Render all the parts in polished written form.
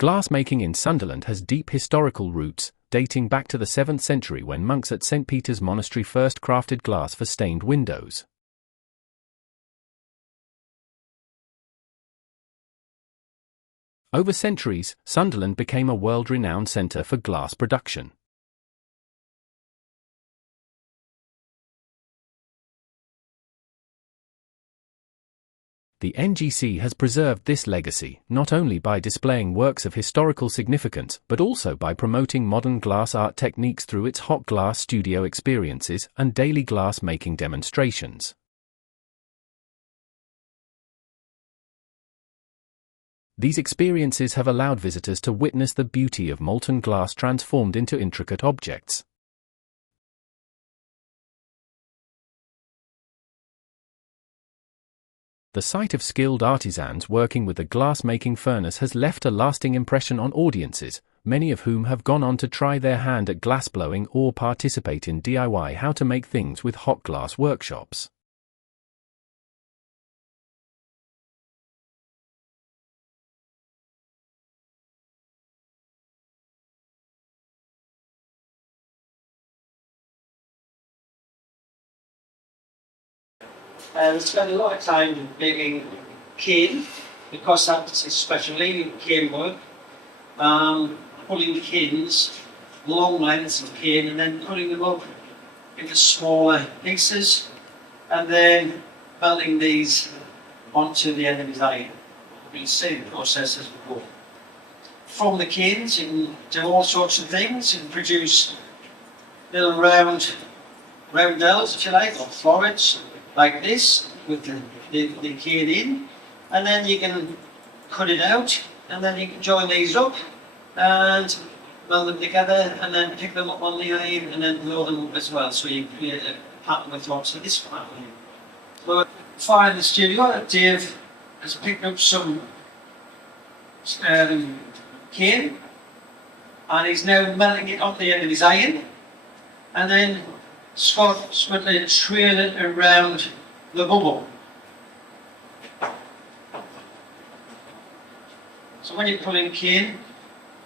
Glassmaking in Sunderland has deep historical roots, dating back to the 7th century when monks at St. Peter's Monastery first crafted glass for stained windows. Over centuries, Sunderland became a world-renowned centre for glass production. The NGC has preserved this legacy, not only by displaying works of historical significance, but also by promoting modern glass art techniques through its hot glass studio experiences and daily glass-making demonstrations. These experiences have allowed visitors to witness the beauty of molten glass transformed into intricate objects. The sight of skilled artisans working with the glass-making furnace has left a lasting impression on audiences, many of whom have gone on to try their hand at glassblowing or participate in DIY how to make things with hot glass workshops. We spend a lot of time making cane, because that's especially cane work. Pulling canes, long lengths of cane, and then putting them up into smaller pieces, and then melting these onto the end of his iron. You can see the process as before. From the canes, you can do all sorts of things. You can produce little roundels, if you like, or florets, like this, with the cane in, and then you can cut it out, and then you can join these up and meld them together, and then pick them up on the iron, and then blow them up as well, so you create a pattern with lots of this pattern. So far in the studio, Dave has picked up some cane, and he's now melting it on the end of his iron, and then Scott's going to trail it around the bubble. So when you put in cane,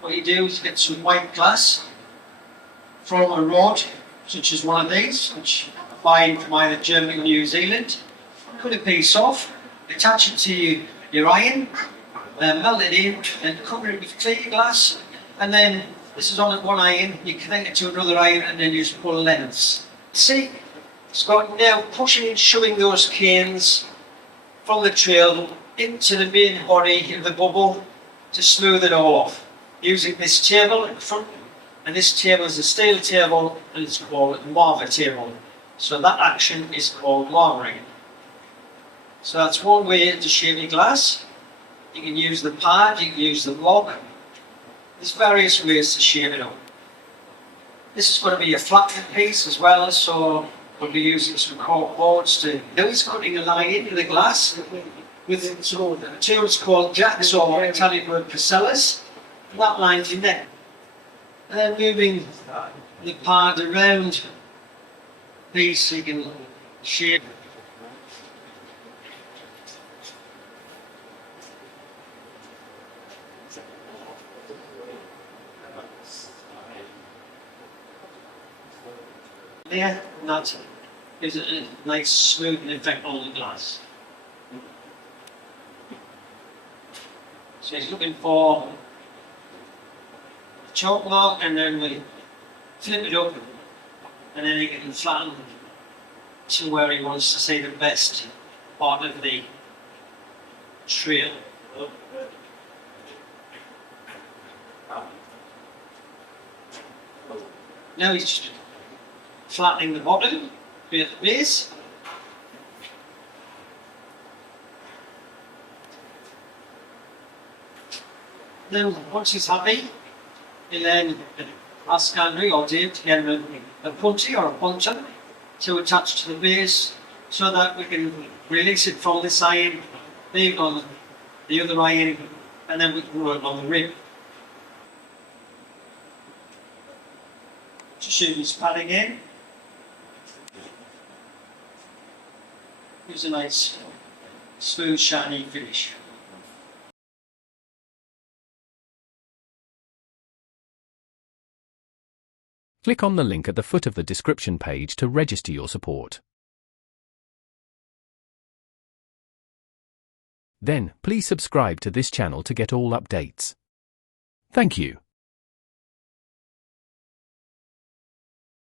what you do is get some white glass from a rod, such as one of these, which I buy from either Germany or New Zealand. Cut a piece off, attach it to your iron, melt it in, and cover it with clear glass, and then this is on one iron, you connect it to another iron, and then you just pull lengths. See, Scott now pushing and shoving those canes from the trail into the main body of the bubble to smooth it all off. Using this table in front, and this table is a steel table, and it's called a marver table. So that action is called marvering. So that's one way to shape your glass. You can use the pad, you can use the block. There's various ways to shape it up. This is going to be a flattening piece as well, so we'll be using some cork boards to do is cutting a line into the glass with some tools called jacks, or Italian word for sellers. That line's in there. And then moving the pad around these so you can shape. There, and that gives it a nice smoothing effect on the glass. So he's looking for a chalk mark, and then we flip it up, and then he can flatten to where he wants to see the best part of the trail. Now he's flattening the bottom, create the base. Then once he's happy, he'll then ask Andrew or Dave to get a punchy or a puncher to attach to the base, so that we can release it from this iron, leave it on the other iron, and then we can work on the rim. To shoot his padding in. Gives a nice, smooth, shiny finish. Click on the link at the foot of the description page to register your support. Then, please subscribe to this channel to get all updates. Thank you.